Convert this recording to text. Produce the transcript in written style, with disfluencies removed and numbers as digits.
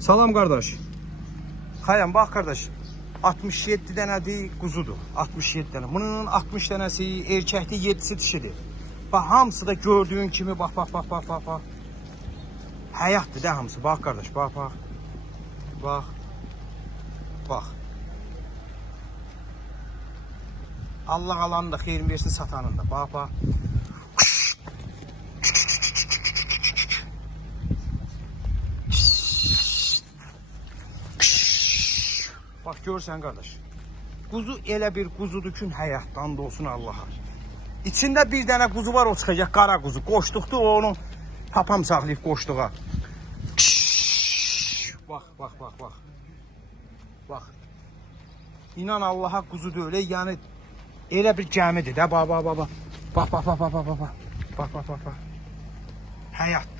Salam qardaş. Hayam bax qardaş. 67 dənədir quzudur. 67 dənə. Bunun 60 dənəsi erkəkdir, 7-si dişidir. Bax hamısı da gördüyün kimi bax. Həyatdır da hamısı. Bax qardaş, bax. Bax. Allah alanı da xeyrin versin, satanın da. Bax. Bax görsən qardaş. Quzu elə bir quzudur ki, həyatdan da olsun Allaha. İçində bir dənə quzu var, o çıxacaq qara quzu. Qoşduqda onu papam saxlayıb qoşduğa. Bax. İnan Allaha quzu deyil, yəni elə bir gəmidir də. Bax. Bax. Həyat.